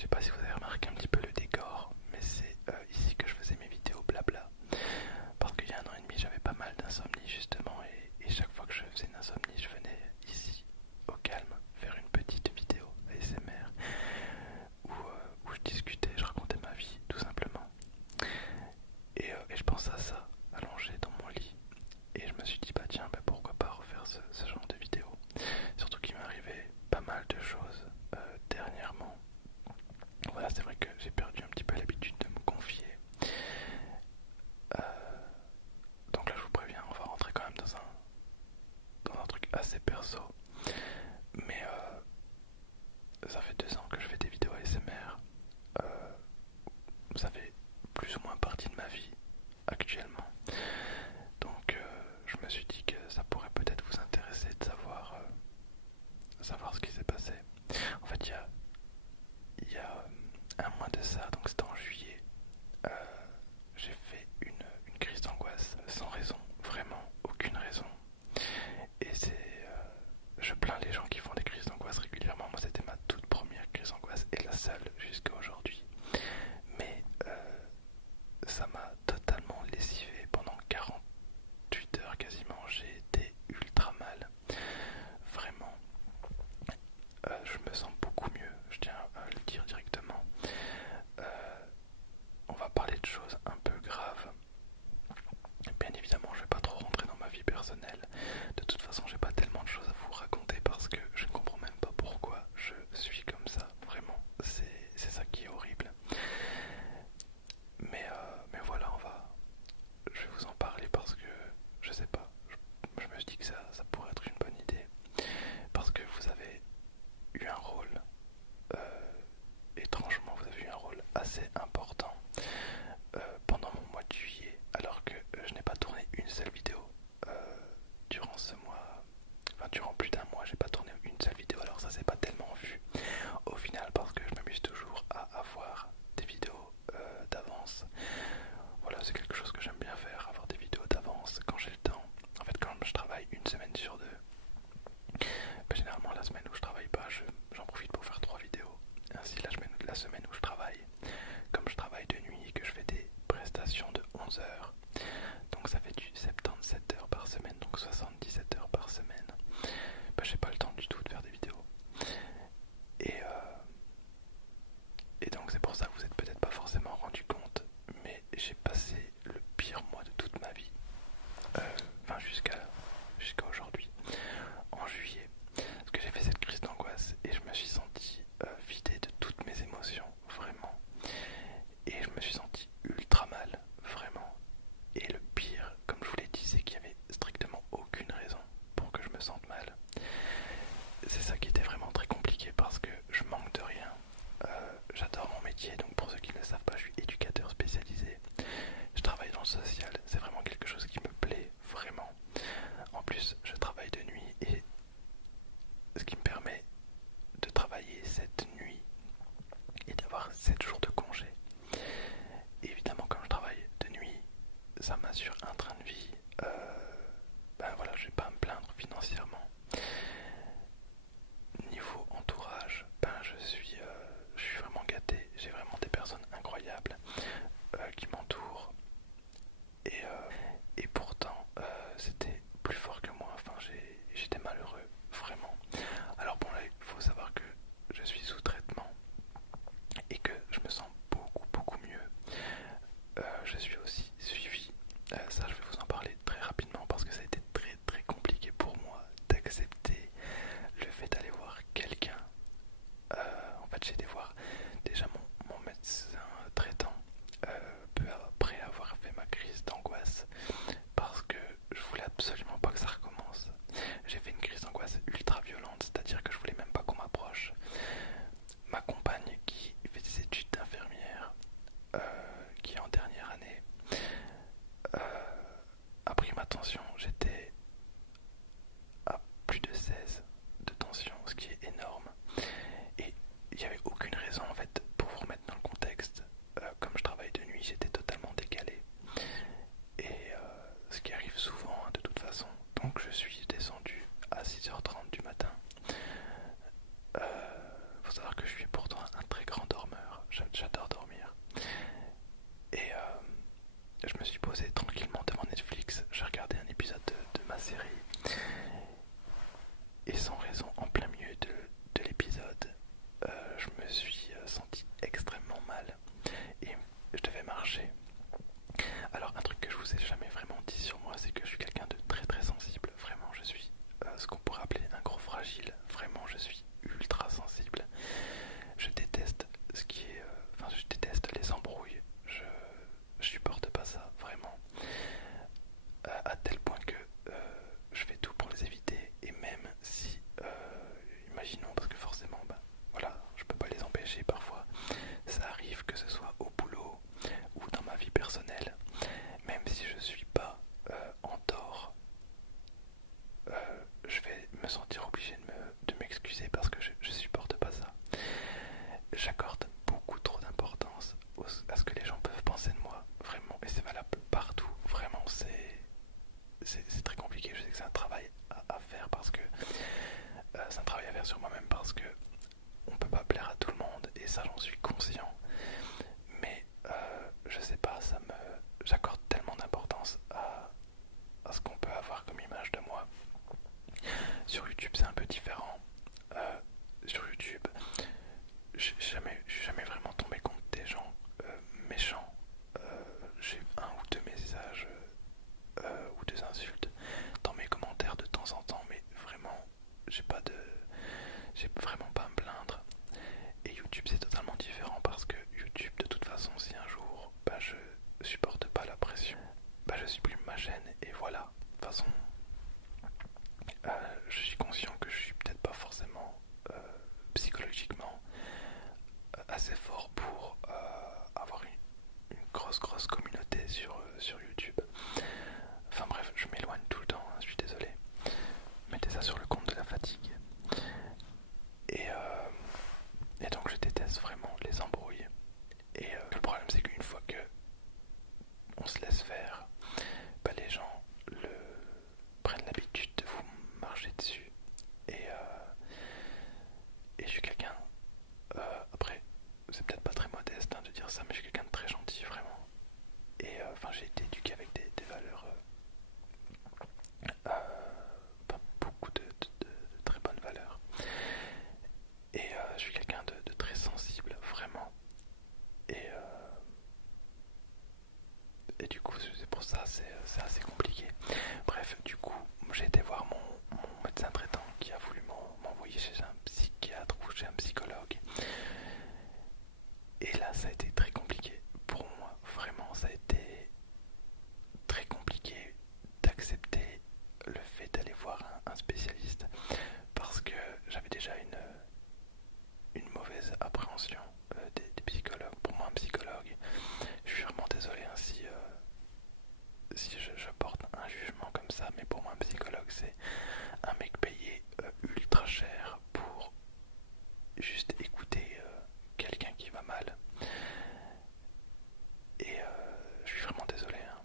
je sais pas si vous avez remarqué un petit peu le décor, mais c'est ici que je faisais mes vidéos blabla. Parce qu'il y a 1 an et demi, j'avais pas mal d'insomnie justement, et chaque fois que je faisais une insomnie, je venais ici, au calme, faire une petite vidéo ASMR où je discutais, je racontais ma vie, tout simplement. Et je pensais à ça, allongé dans mon lit, et je me suis dit, bah tiens, bah pourquoi pas refaire ce genre de vidéo. Surtout qu'il m'est arrivé pas mal de choses dernièrement. Voilà, c'est vrai que j'ai perdu un petit peu l'habitude de me confier. Euh, donc là, je vous préviens, on va rentrer quand même dans un truc assez perso. Mais ça fait 2 ans que je fais des vidéos ASMR. Euh, Ça fait plus ou moins partie de ma vie actuellement. Donc je me suis dit que ça pourrait peut-être vous intéresser de savoir ce qui s'est passé. En fait, il y a 1 mois de ça, donc c'était en juillet, euh, j'ai fait une crise d'angoisse sans raison, vraiment aucune raison. Et je plains les gens qui font des crises d'angoisse régulièrement. Moi, c'était ma toute première crise d'angoisse et la seule jusqu'à aujourd'hui. Mais ça m'a totalement lessivé pendant 48 heures quasiment. J'ai été ultra mal, vraiment. Je me sens beaucoup mieux, je tiens à le dire directement. Euh, on va parler de choses un peu graves. Bien évidemment, je vais pas trop rentrer dans ma vie personnelle. De toute façon, j'ai pas tellement de choses à vous raconter parce que je ne comprends même pas pourquoi je suis comme ça. Vraiment, c'est ça qui est horrible. Mais voilà, je vais vous en parler parce que je sais pas. Je me suis dit que ça pourrait être une bonne idée parce que vous avez eu un rôle. Étrangement, vous avez eu un rôle assez important pendant mon mois de juillet, alors que je n'ai pas tourné une seule vidéo durant ce mois. Enfin, durant plus d'1 mois, j'ai pas tourné une seule vidéo. Alors ça s'est pas tellement vu au final parce que je m'amuse toujours à avoir des vidéos d'avance. Voilà, c'est quelque chose que j'aime bien faire, avoir des vidéos d'avance quand j'ai le temps. En fait, quand je travaille 1 semaine sur 2, généralement la semaine où je travaille pas, j'en profite pour faire 3 vidéos. Ainsi, la semaine où je travaille, comme je travaille de nuit et que je fais des prestations de 11 heures, donc ça fait du 77 heures par semaine, donc 77 heures par semaine, bah, j'ai pas le temps du tout de faire des vidéos. Et, euh, et donc c'est pour ça que vous êtes peut-être pas forcément rendu compte, mais j'ai passé le pire mois de toute ma vie, enfin jusqu'à aujourd'hui, en juillet, parce que j'ai fait cette crise d'angoisse et je me suis senti vidé de toutes mes émotions, vraiment. Et je me suis senti ultra mal, vraiment. Et le pire, comme je vous l'ai dit, c'est qu'il n'y avait strictement aucune raison pour que je me sente mal. C'est ça qui était vraiment très compliqué parce que je manque de rien. J'adore mon métier, donc pour ceux qui ne le savent pas, je suis éducateur spécialisé. Je travaille dans le social, c'est vraiment quelque chose qui me plaît vraiment. En plus, je travaille de nuit et ce qui me permet de travailler cette nuit et d'avoir ça j'en suis conscient, mais je sais pas, j'accorde tellement d'importance à ce qu'on peut avoir comme image de moi. Sur YouTube c'est un peu différent. Sur YouTube, je suis jamais vraiment tombé contre des gens méchants. J'ai un ou deux messages ou des insultes dans mes commentaires de temps en temps, mais vraiment, j'ai vraiment pas à me plaindre. Et YouTube c'est totalement différent parce que YouTube, de toute façon, si un jour je supporte pas la pression, je supprime ma chaîne et voilà. De toute façon, je suis conscient que je suis peut-être pas forcément psychologiquement assez fort pour avoir une grosse communauté sur YouTube. Enfin bref, je m'éloigne tout le temps, hein, je suis désolé. Mettez ça sur le compte de la fatigue. Et donc je déteste vraiment les embrouilles. Et le problème c'est qu'une fois que on se laisse faire, les gens prennent l'habitude de vous marcher dessus. Et je suis quelqu'un, après c'est peut-être pas très modeste de dire ça, mais je suis quelqu'un de très gentil vraiment. Et j'ai été éduqué avec des valeurs, pas beaucoup de très bonnes valeurs. Et je suis quelqu'un de très sensible vraiment. Et du coup c'est pour ça c'est assez compliqué. Bref, du coup j'ai été voir mon médecin traitant qui a voulu m'envoyer chez un psychiatre ou chez un psychologue. Et là ça a été très compliqué pour moi, vraiment ça a été très compliqué d'accepter le fait d'aller voir un spécialiste parce que j'avais déjà une mauvaise appréhension des psychologues. Pour moi un psychologue, je suis vraiment désolé si je porte un jugement comme ça, mais pour moi un psychologue c'est un mec payé ultra cher pour juste écouter quelqu'un qui va mal. Et je suis vraiment désolé, hein.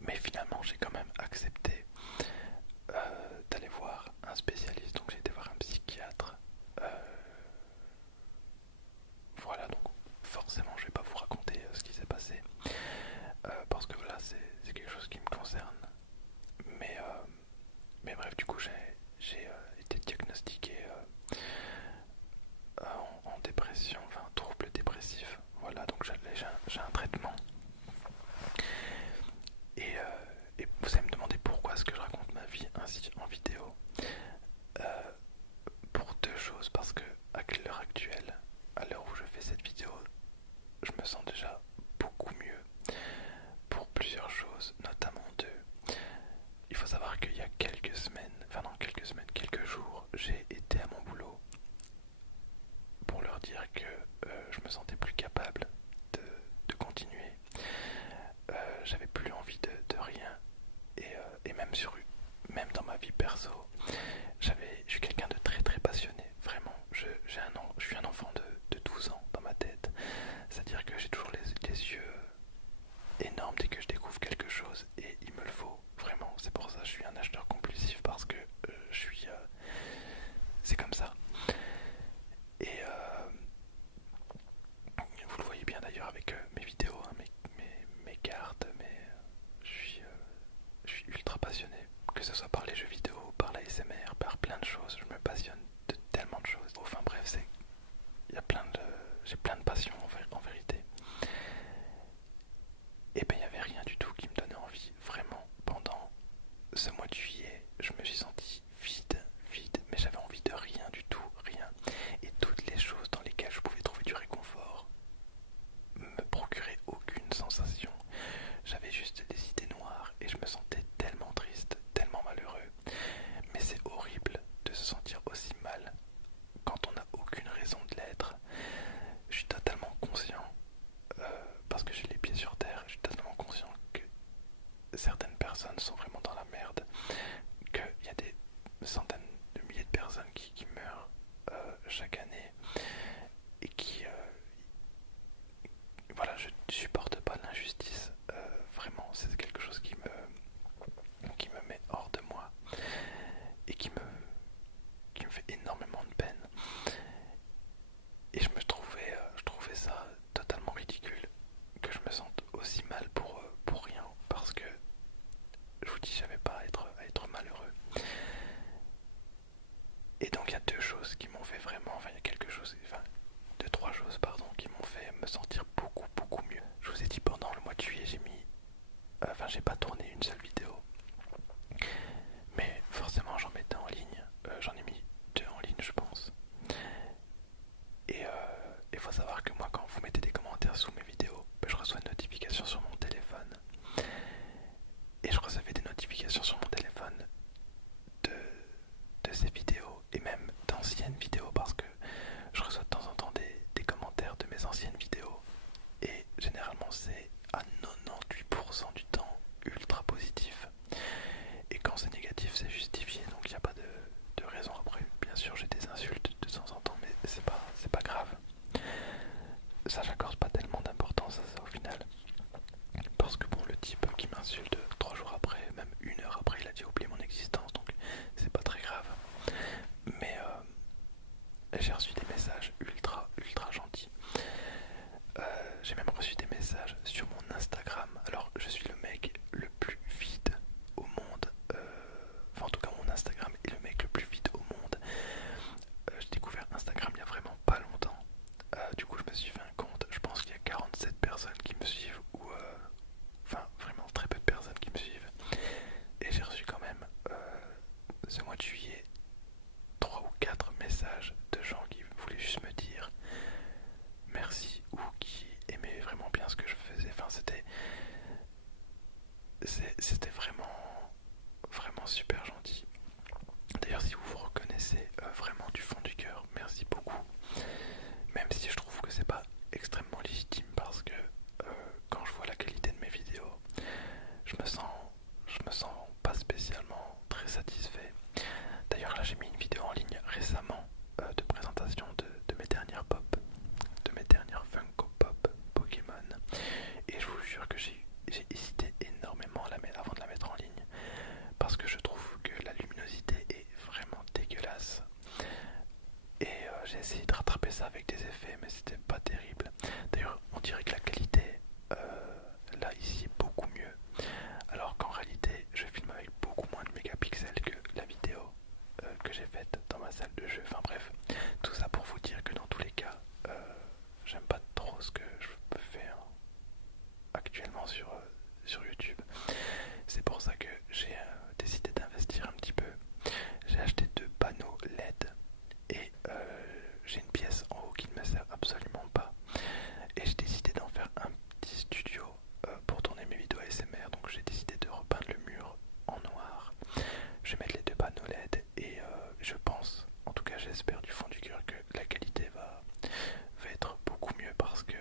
Mais finalement j'ai quand même accepté d'aller voir un spécialiste, donc j'ai été voir un psychiatre. Voilà, donc forcément je vais pas vous raconter ce qui s'est passé, parce que voilà c'est quelque chose qui me concerne. Mais bref, du coup j'ai été diagnostiqué en dépression, enfin trouble dépressif. Voilà, donc j'ai un traitement. Et vous allez me demander pourquoi est-ce que je raconte ma vie ainsi en vidéo. Pour deux choses, parce que à l'heure actuelle, à l'heure où je fais cette vidéo, je me sens déjà beaucoup mieux pour plusieurs choses, notamment deux. Il faut savoir qu'il y a quelques semaines, quelques jours, j'ai été à mon boulot pour leur dire que je me sentais plus capable de continuer. J'avais plus envie de rien. Et même dans ma vie perso, je suis quelqu'un de très passionné, vraiment. Je suis un enfant de 12 ans dans ma tête. C'est-à-dire que j'ai toujours les yeux énormes dès que je découvre quelque chose et il me le faut, vraiment. C'est pour ça que je suis un acheteur compulsif parce que c'est comme ça. Et vous le voyez bien d'ailleurs avec mes vidéos, hein, mes cartes, je suis ultra passionné, que ce soit par les jeux vidéo, par la SMR, faut savoir que moi, quand vous mettez des commentaires sous mes vidéos, je reçois une notification sur mon téléphone. Et je recevais des notifications sur mon téléphone de ces vidéos et même d'anciennes vidéos parce que je reçois de temps en temps des commentaires de mes anciennes vidéos et généralement c'est à 98% du temps ultra positif. Et quand c'est négatif, c'est justifié, donc il n'y a pas de raison. Après, bien sûr, j'ai des insultes de temps en temps, mais c'est pas grave. Ça, j'accorde pas tellement d'importance à ça au final. Parce que bon, le type qui m'insulte 3 jours après, même 1 heure après, il a déjà oublié mon existence, donc c'est pas très grave. Mais j'ai reçu des messages ultra gentils. J'ai même reçu des messages sur mon Instagram. Alors, je suis le mec le plus vide au monde. Enfin, en tout cas, mon Instagram est le mec le plus vide au monde. J'ai découvert Instagram il y a vraiment pas longtemps. Du coup, je me suis fait un compte. Je pense qu'il y a 47 personnes qui me suivent. Enfin, vraiment très peu de personnes qui me suivent. Et j'ai reçu quand même, ce mois de juillet, 3 ou 4 messages de gens qui voulaient juste me dire merci ou qui aimaient vraiment bien ce que je faisais. Enfin, c'était vraiment super gentil. D'ailleurs, si vous vous reconnaissez vraiment du fond du cœur, merci beaucoup. Même si je trouve que c'est pas extrêmement légitime parce que quand je vois la qualité de mes vidéos, je me sens pas spécialement très satisfait. D'ailleurs, là, j'ai mis une vidéo en ligne récemment de présentation de mes dernières pop, de mes dernières Funko Pop Pokémon. Et je vous jure que j'ai hésité énormément avant de la mettre en ligne parce que je trouve que la luminosité est vraiment dégueulasse. Et j'ai essayé de rattraper ça avec des effets, mais c'était pas terrible. D'ailleurs, on dirait que la qualité là ici est beaucoup mieux. Alors qu'en réalité, je filme avec beaucoup moins de mégapixels que la vidéo que j'ai faite dans ma salle de jeu. Enfin bref, tout ça pour vous dire que dans tous les cas, j'aime pas trop ce que je peux faire actuellement sur YouTube. C'est pour ça que j'ai décidé d'investir un petit peu. J'ai acheté 2 panneaux LED et j'ai une pièce en haut qui ne me sert absolument pas. Et j'ai décidé d'en faire un petit studio pour tourner mes vidéos ASMR. Donc j'ai décidé de repeindre le mur en noir. Je vais mettre les 2 panneaux LED et je pense, en tout cas j'espère du fond du cœur que la qualité va être beaucoup mieux parce que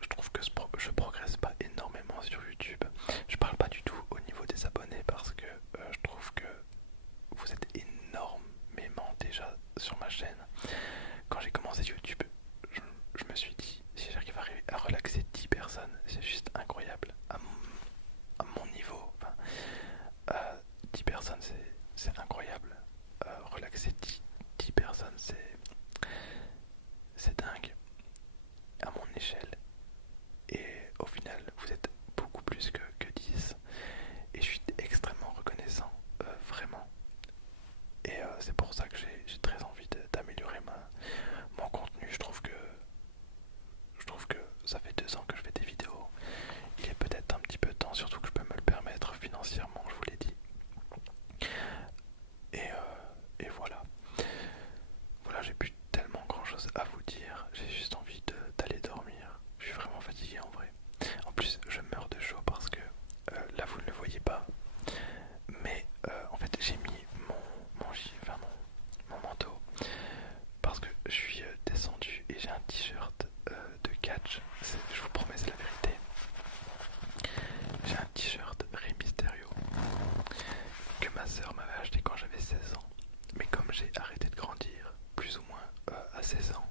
je trouve que je progresse pas énormément sur YouTube. Je parle pas du tout au niveau des abonnés parce que je trouve que vous êtes énormément déjà sur ma chaîne. Quand j'ai commencé YouTube, je me suis dit, si j'arrive à relaxer 10 personnes, c'est juste incroyable. À mon niveau, enfin, 10 personnes, c'est incroyable. Relaxer 10 personnes, c'est dingue à mon échelle. Et au final, vous êtes beaucoup plus que 10. Et je suis extrêmement reconnaissant, vraiment. Et c'est pour ça que j'ai très envie d'améliorer mon contenu. Je trouve que ça fait 2 ans que je fais des vidéos. Il est peut-être un petit peu temps, surtout que je peux me le permettre financièrement, je vous l'ai dit. Et voilà. Voilà, j'ai plus tellement grand chose à vous dire. J'ai juste envie d'aller dormir. Je suis vraiment fatigué en vrai. En plus, je meurs de chaud parce que là, vous ne le voyez pas. Mais en fait, j'ai mis mon manteau parce que je suis descendu et j'ai un t-shirt de catch. Je vous promets, c'est la vérité. J'ai un t-shirt Rey Mysterio que ma soeur m'avait acheté quand j'avais 16 ans. Mais comme j'ai arrêté de grandir, plus ou moins à 16 ans,